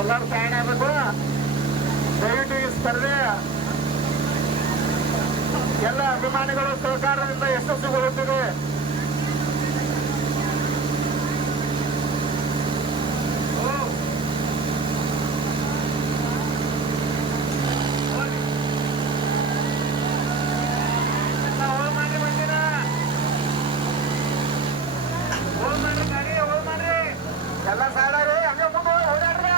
ಎಲ್ಲರೂ ಸೈಡ್ ಆಗಬೇಕು. ದಯವಿಟ್ಟು ಈ ಸ್ಪರ್ಧೆ ಎಲ್ಲ ಅಭಿಮಾನಿಗಳು ಸಹಕಾರದಿಂದ ಯಶಸ್ವಿಗೊಳ್ಳುತ್ತಿದೆ. ಎಲ್ಲ ಸೈಡಾರಿ ಹಂಗೆ ಮುಂದೆ ಓಡಾಡ್ರಿ.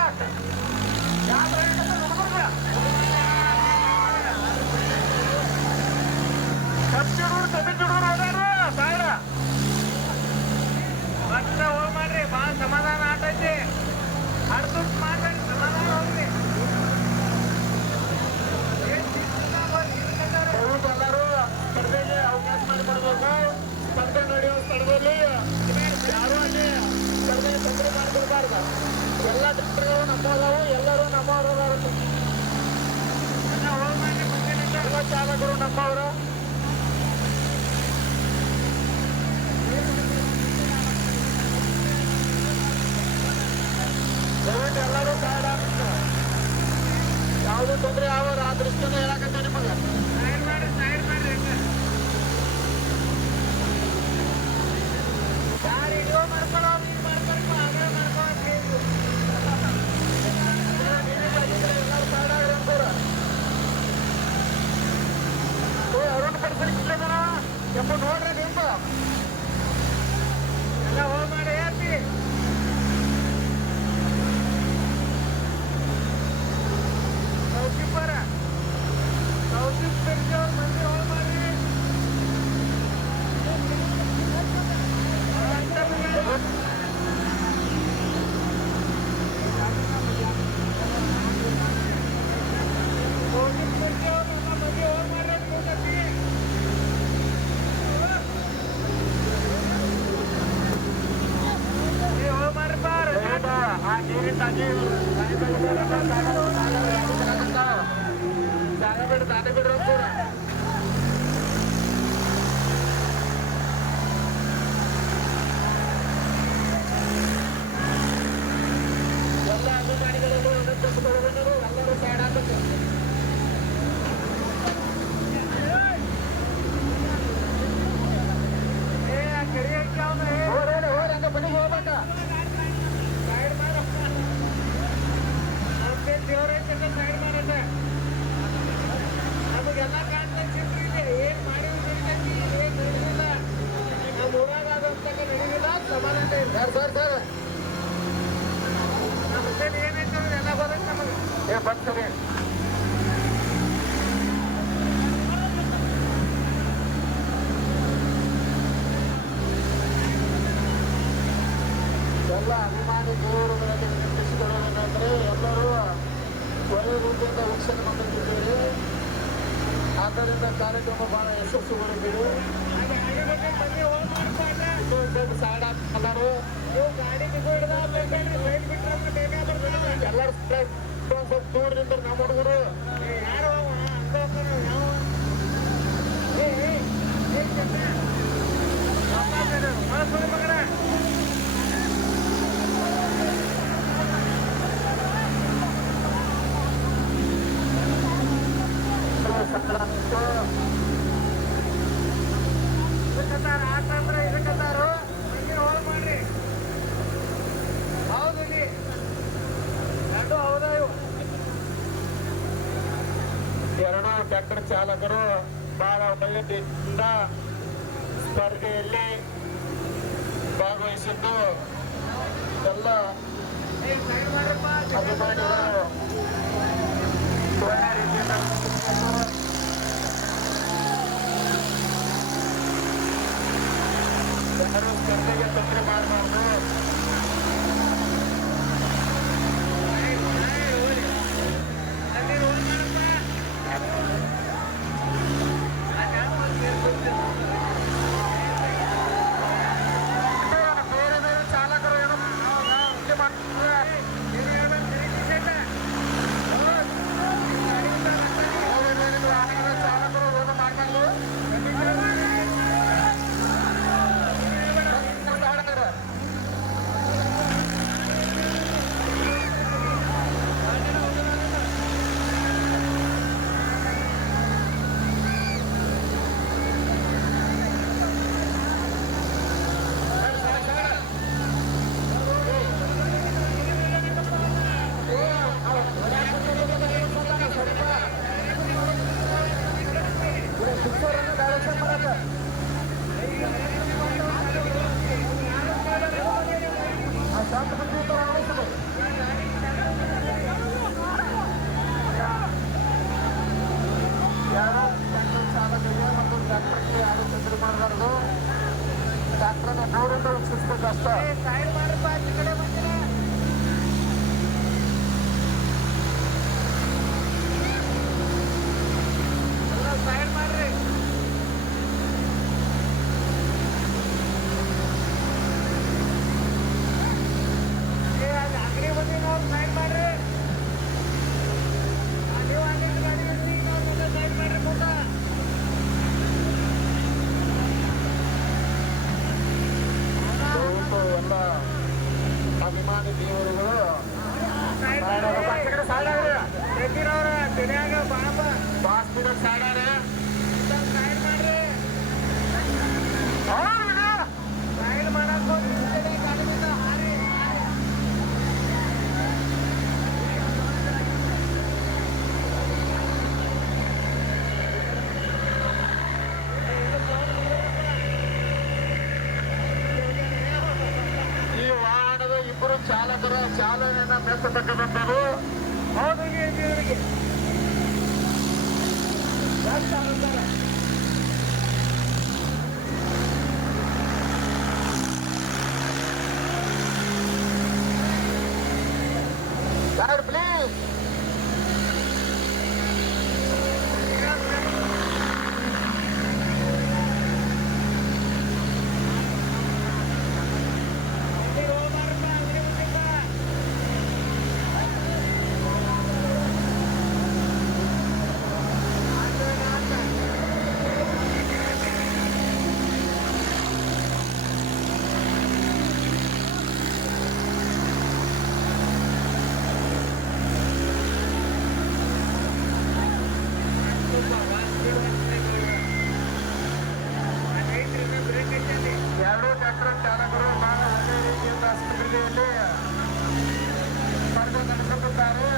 ಕಚ್ಚಿಡೂರು ತಮಿಚಿಡೂರು ಓಡಾಡ್ರಿ ಸೈಡ ಮತ್ತೆ ಹೋಗಿ ಮಾಡ್ರಿ. ಭಾಳ ಸಮಾಧಾನ ಆಟೈತಿ. ಅರ್ಧ ಮಾತಾಡಿ ಸಮಾಧಾನ ಹೋಗ್ರಿ. ಎಲ್ಲರೂ ಸ್ಪರ್ಧೆಗೆ ಅವಕಾಶ ಮಾಡಿಕೊಡ್ಬೇಕು. ಸ್ಪರ್ಧೆ ನಡೆಯುವ ಸ್ಥಳದಲ್ಲಿ ಯಾರು ಅಲ್ಲಿ ಸ್ಪರ್ಧೆ ತೊಂದರೆ ಮಾಡಿಕೊಡ್ಬಾರ್ದು. ಎಲ್ಲ ಡಾಕ್ಟರ್ಗಳು ನಮ್ಮದವು, ಎಲ್ಲರೂ ನಮ್ಮವರು, ಎಲ್ಲ ಚಾಲಕರು ನಮ್ಮವರು. ದಯವಿಟ್ಟು ಎಲ್ಲರೂ ಸೈಡ್ ಆಗ್ತದೆ. ಯಾವುದೂ ತೊಂದರೆ ಯಾವ ಆ ದೃಷ್ಟಿನ ಹೇಳಕತ್ತೆ ನಿಮಗೆ. ಸೈಡ್ ಮಾಡಿ ಯಾರು ಹಿಡಿಯೋ ಮಾಡ್ಕೊಳ್ಳೋ ನೀನು ಮಾಡ್ಕೊಳ್ಕೊ ಆಮೇಲೆ ಮಾಡ್ಕೊಳ್ಬೇಕು. ಎಲ್ಲರೂ ಸೈಡ್ ಆಗ್ರಿ ಅಂತಾರ. ಅರುಣ್ ಪಡಿಸಲಿಕ್ಕಿಲ್ಲ ಎಂಬ ನೋಡ್ರಿ ನಿಂಬ ಎಲ್ಲ ಹೋಗಿ ಮಾಡಿ ಹೇಳ್ತಿ. ಸೌಕೀಪರ ಸೌಕೀಪ್ ಅವ್ರ ಮಂದಿ ಹೋಗಿ ಮಾಡಿ. ಎಲ್ಲ ಅಭಿಮಾನಿಗಳು ಎಲ್ಲರೂ ಸೈಡ್ ಆಗಬೇಕು. ಹಂಗ ಮನೆಗೆ ಹೋಗ್ಬೇಕ. ಸೈಡ್ ಮಾಡ ದೇವರೈತೆ ಸೈಡ್ ಮಾಡಲ್ಲ. ನಮಗೆಲ್ಲ ಕಾಣ್ತೈತಿ. ಏನ್ ಮಾಡಿ ಏನ್ ನಡೆದಿಲ್ಲ. ನಮ್ಮ ಊರಾಗ ಆದಂತಾಗ ನಡೆದಿಲ್ಲ. ಸಮಾಧಾನ ಇಲ್ಲ ಸರ್. ನಮ್ಮ ಏನೈತೆ ಎಲ್ಲ ಬರುತ್ತೆ ನಮಗೆ. ಬರ್ತಾರೆ ಎಲ್ಲ ಅಭಿಮಾನಿ ದೇವರುಗಳಲ್ಲಿ ವಿನಂತಿಸಿಕೊಳ್ಳೋದೇನೆಂದರೆ ಎಲ್ಲರೂ ಒಳ್ಳೆ ರೀತಿಯಿಂದ ವೀಕ್ಷಣೆ ಮಾಡುತ್ತಿದ್ದೇವೆ. ಆದ್ದರಿಂದ ಕಾರ್ಯಕ್ರಮ ಬಹಳ ಯಶಸ್ವಿಗೊಳ್ಳುತ್ತಿದೆ. ಸೈಡ್ ಎಲ್ಲರೂ ಎಲ್ಲರೂ ಸ್ವಲ್ಪ ದೂರದಿಂದ ನಮ್ಮ ಹುಡುಗರು ಯಾರು ಆತಂದ್ರೆ ಇದಕ್ಕಂತಾರು ಹೋಗಿ ಮಾಡ್ರಿ. ಹೌದು ಎರಡು ಹೌದಾ ಇವು ಎರಡು ಟ್ರ್ಯಾಕ್ಟರ್ ಚಾಲಕರು ಬಹಳ ಒಳ್ಳೆಯಿಂದ ಸ್ಪರ್ಧೆಯಲ್ಲಿ ಭಾಗವಹಿಸಿದ್ದು ಎಲ್ಲ ಅಭಿಮಾನಿಗಳು ಒಳ್ಳೆ ರೀತಿಯಿಂದ ಯಾರು ಸ್ಪರ್ಧೆಗೆ ತೊಂದರೆ ಮಾಡಬಾರ್ದು. ಬೇರೆ ಬೇರೆ ಚಾಲಕರು ಏನೋ ಮಾಡ್ತಾರೆ. ಆ ಶಾಂತ ಬಂದಿರ್ತಾರೆ ಆಲೋಚನೆ ಯಾರು ಟ್ರ್ಯಾಕ್ಟರ್ ಚಾಲಕರಿಗೆ ಮತ್ತು ಟ್ರ್ಯಾಕ್ಟರ್ಗೆ ಯಾರು ತೊಂದರೆ ಮಾಡಬಾರ್ದು. ಟ್ರ್ಯಾಕ್ಟರ್ನ ದೂರಿಂದ ವೀಕ್ಷಿಸ್ಬೇಕು ಅಷ್ಟೇ. ಸೈಡ್ ಮಾಡ್ರಪ್ಪ, ಈ ಕಡೆ ಬಂದಿರ ಎಲ್ಲ ಸೈಡ್ ಮಾಡ್ರಿ. ಅಂಗಡಿ ಬಂದಿ ನಾವು ಸೈಡ್ ಮಾಡ್ರಿ. ನೀವು ಅಂಗಡಿ ಗಾಡಿ ಸೈಡ್ ಮಾಡ್ರಿ. ಮುಂದೆ ಎಲ್ಲ ಅಭಿಮಾನಿ ದೇವರುಗಳು ಬಾಸ್ಪಿನ ಸಾಡಾರೆ ಸೈಡ್ ಮಾಡ್ರಿ. ಸೈಡ್ ಮಾಡಕ್ ಹೋಗಿ ಗಾಡಿಯಿಂದ ಹಾರಿ ಇಬ್ಬರು ಚಾಲಕರ ಚಾಲನೆಯನ್ನ ಮೆಚ್ಚತಕ್ಕಂಥದ್ದು. ಹೌದು, ಇವರಿಗೆ ಪ್ಲೀಸ್ ಎರಡೂ ಟ್ರ್ಯಾಕ್ಟರ್ ಚಾಲಕರು ಬಹಳ ಒಳ್ಳೆಯ ರೀತಿಯಿಂದ ಸ್ಪರ್ಧೆಯಲ್ಲಿ ಸ್ಪರ್ಧೆ ನಡೆಸುತ್ತಿದ್ದಾರೆ.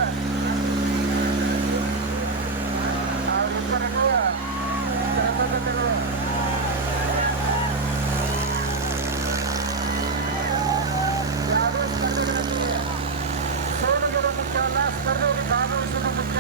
ಅವರಿಬ್ಬರಿಗೂ ಕೃತಜ್ಞತೆಗಳು. ಯಾವುದೇ ಸ್ಪರ್ಧೆಗಳಲ್ಲಿ ಸೋಲುವುದು ಮುಖ್ಯ ಅಲ್ಲ, ಸ್ಪರ್ಧೆಯಲ್ಲಿ ಭಾಗವಹಿಸುವುದು ಮುಖ್ಯ.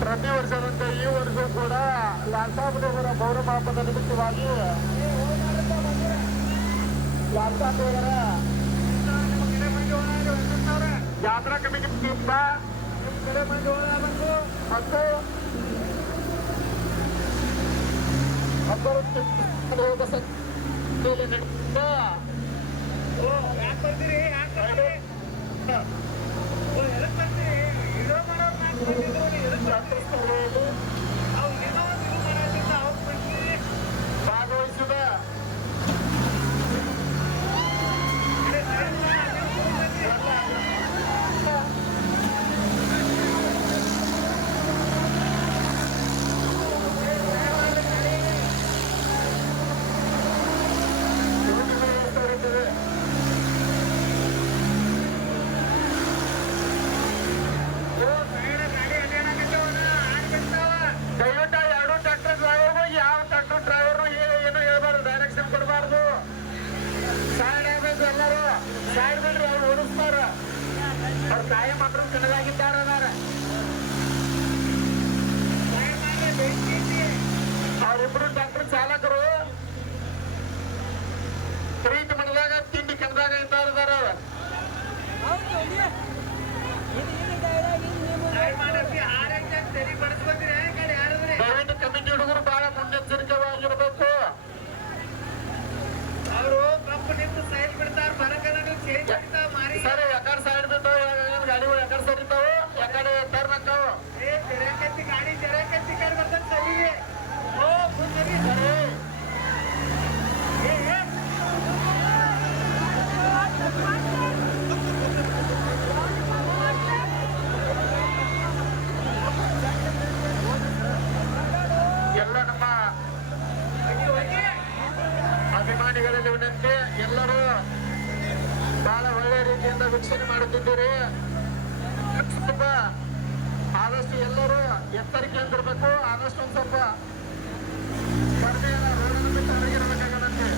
ಪ್ರತಿ ವರ್ಷದಂತೆ ಈ ವರ್ಷ ಕೂಡ ಲಾಲ್ಸಾಬ್ ಮೌಢಮಾಪದ ನಿಮಿತ್ತವಾಗಿ ಲಾಲ್ಸಾಬ್ ಯಾತ್ರಾ ಕಮಿಟಿಯಿಂದ ಕಡೆ ಮಂದಿ ಬಂದು ಮತ್ತು ಭಾಗವಹಿಸಿದ ಇಬ್ರು ಡಾಕ್ಟರ್ ಚಾಲಕರು ಟ್ರೀಟ್ ಮಾಡಿದಾಗ ತಿಂಡಿ ಕೆಂದಾಗ ಇದ್ದಾರ ದಯವಿಟ್ಟು ಕಮಿಟಿ ಹುಡುಗರು ಬಹಳ ಮುನ್ನೆಚ್ಚರಿಕೆವಾಗಿರ್ಬೇಕು. ಅವರು ಕಪ್ಪು ನಿಂತು ಸೈಡ್ ಬಿಡ್ತಾರ ಮರಕನ್ನು ಚೇಂಜ್ ಮಾರಿ ಸರ್ ಯಾಕಡೆ ಸೈಡ್ ಬಿದ್ದಾವ ಗಾಡಿಗಳು ಯಾಕಡೆ ಸೈಡ್ ಇದ್ದಾವು ಯಾಕಡೆ ಟರ್ನ್ ಹಾಕಾವು ತೆರೆಕತ್ತಿ ಗಾಡಿ ತೆರೆಕತ್ತಿ ಕಡೆ ಬರ್ತಾನೆ ಸರಿ ಓ ಸರಿ ಸರಿ ಎಲ್ಲ ನಮ್ಮ ಅಭಿಮಾನಿಗಳಲ್ಲಿ ವಿನಂತಿ, ಎಲ್ಲರೂ ಬಹಳ ಒಳ್ಳೆಯ ರೀತಿಯಿಂದ ವೀಕ್ಷಣೆ ಮಾಡುತ್ತಿದ್ದೀರಿ. ಸ್ವಲ್ಪ ಆದಷ್ಟು ಎಲ್ಲರೂ ಎಚ್ಚರಿಕೆಯಿಂದ ಇರಬೇಕು. ಆದಷ್ಟು ಒಂದು ಸ್ವಲ್ಪ ಸ್ಪರ್ಧೆಯ ರೋಡನ್ನು ಬಿಟ್ಟು ಹೊರಗಿರಬೇಕಾಗದಂತೆ.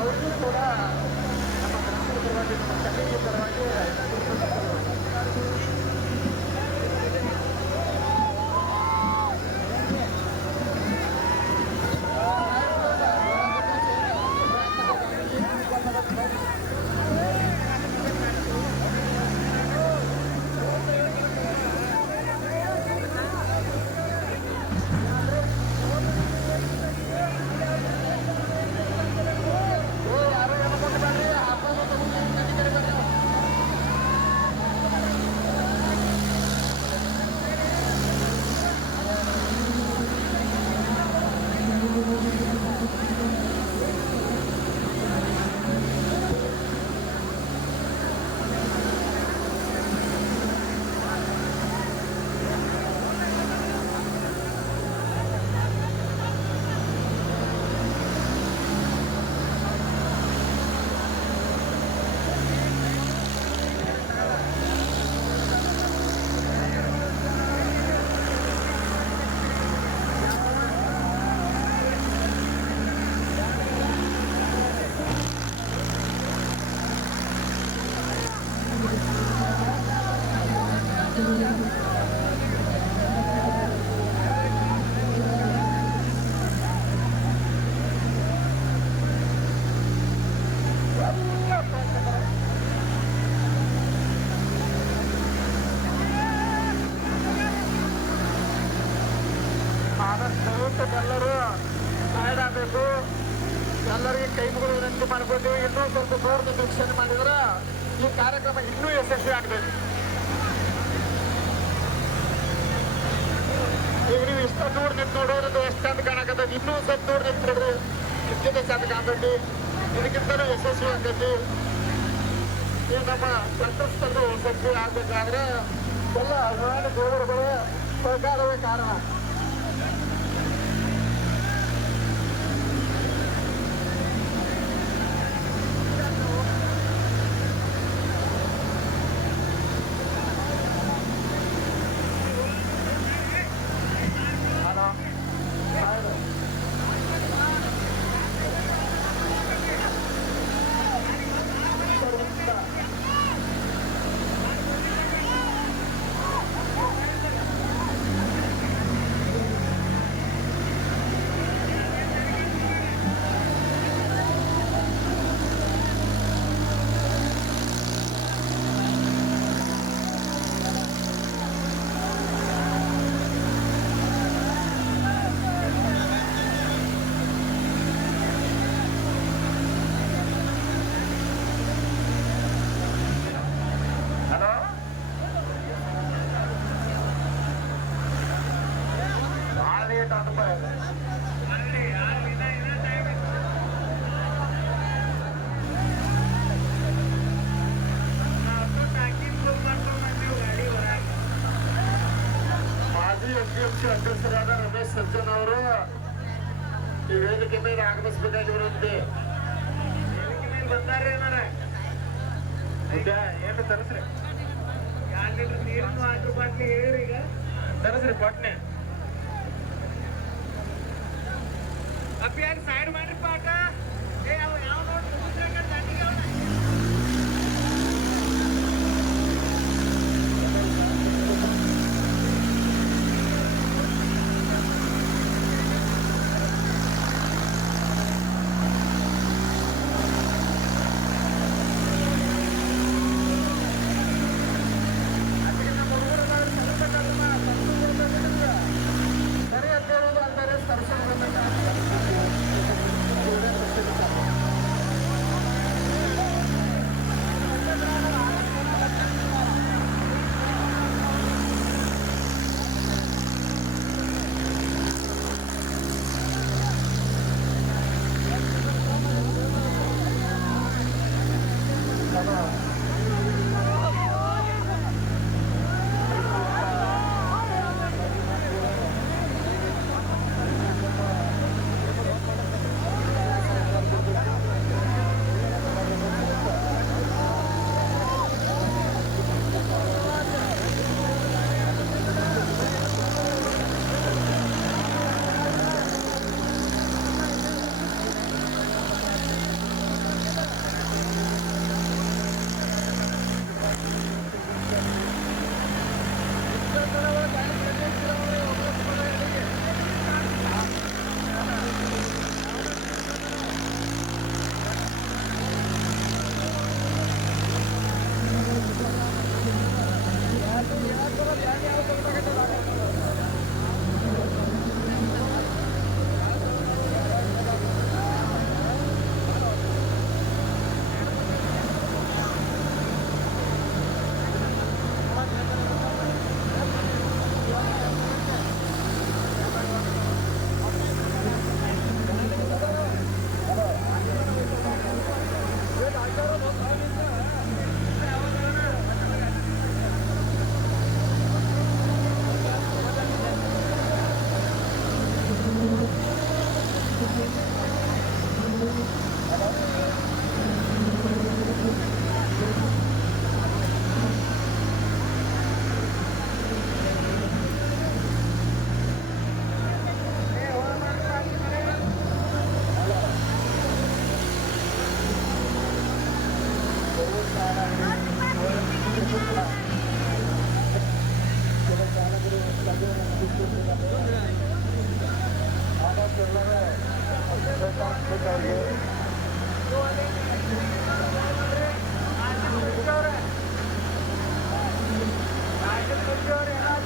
ಅವರಿಗೂ ಕೂಡ ನಮ್ಮ ಗ್ರಾಮದ ಪರವಾಗಿ ನಮ್ಮ ಕನ್ನಡಿಯ ಪರವಾಗಿ ಎಲ್ಲರೂ ಸೈಡ್ ಆಗಬೇಕು. ಎಲ್ಲರಿಗೆ ಕೈ ಮುಗಿದು ವಿನಂತಿ ಮಾಡ್ಬೋದು. ಇನ್ನೂ ಸ್ವಲ್ಪ ದೂರದ ವೀಕ್ಷಣೆ ಮಾಡಿದ್ರೆ ಈ ಕಾರ್ಯಕ್ರಮ ಇನ್ನೂ ಯಶಸ್ವಿ ಆಗಬೇಕು. ಈಗ ನೀವು ಇಷ್ಟ ದೂರ ನಿಂತು ನೋಡೋದು ಎಷ್ಟು ಚಂದ ಕಾಣಕತ್ತ, ಇನ್ನೂ ಸ್ವಲ್ಪ ದೂರ ನಿಂತು ನೋಡ್ರಿ ಇದಕ್ಕಿಂತ ಚಂದ ಕಾಣ್ತೈತಿ, ಇದಕ್ಕಿಂತಲೂ ಯಶಸ್ವಿ ಆಗ್ತೈತಿ. ಈ ನಮ್ಮ ಸಂತಸ್ತರು ಯಶಸ್ವಿ ಆಗ್ಬೇಕಾದ್ರೆ ಎಲ್ಲ ಅಭಿಮಾನಿ ದೇವರುಗಳು ಸರ್ಕಾರವೇ ಕಾರಣ. ಅಧ್ಯಕ್ಷರಾದ ರಮೇಶ್ ಸಜ್ಜನ್ ಅವರು ಈ ವೇದಿಕೆ ಮೇಲೆ ಆಗಮಿಸಬೇಕಾಗಿ ವಿನಂತಿ. ವೇದಿಕೆ ಮೇಲೆ ಬಂದಾರೆ ಏನಾರ ಏನು ತರಿಸ್ರಿ, 2 ಲೀಟರ್ ನೀರನ್ನು ಹಾಕಿ ಬಾಟ್ಲಿ ಹೇಳಿ ಈಗ ತರಿಸ್ರಿ ಪಟ್ನೆ. ಅಪ್ಪಿಯಾಗಿ ಸೈಡ್ ಮಾಡ್ರಿ ಪಾಟ. ಯಾವ ನೋಡಿ ದಂಡಿಗೆ ಅವನ ಸರಿ ಅಂತ ಹೇಳೋದು ಅಂತಾರೆ ತರಿಸೋದು.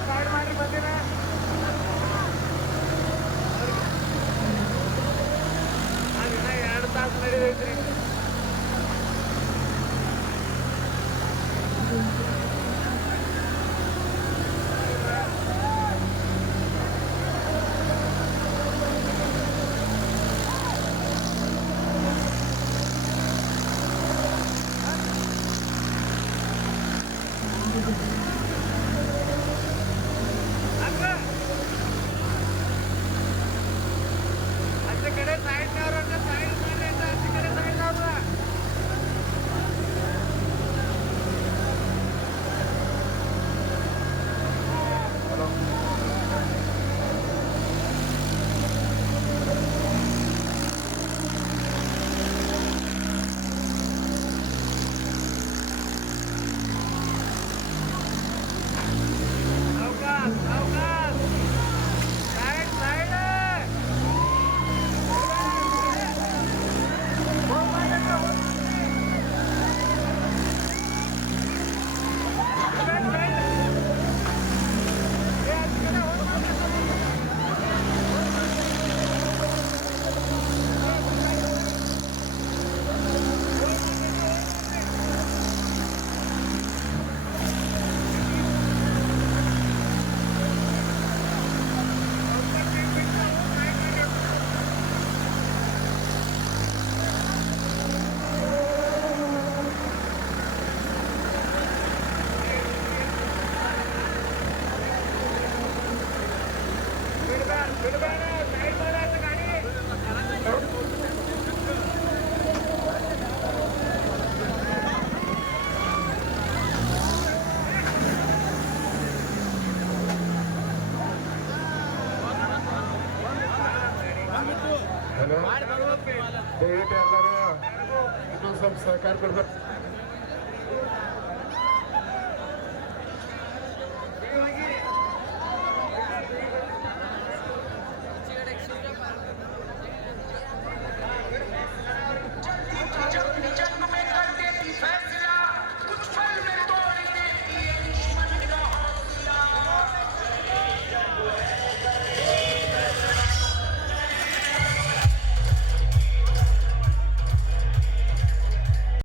ಸೈಡ್ ಮಾಡ್ರಿ ಬಂದಿನ ಅದಿನ 2 ತಾಸು ನಡೆದೈತ್ರಿ. ಅಕ್ಕ ಬಿಡಬೇಡ ಸೈಡ್ ಮಾಡಾತ ಗಾಡಿ ಹಲೋ ದಯವಿಟ್ಟು ಎಲ್ಲರೂ ಇನ್ನೊಂದು ಸ್ವಲ್ಪ ಸಹಕಾರ ಕೊಡ್ಬೇಕು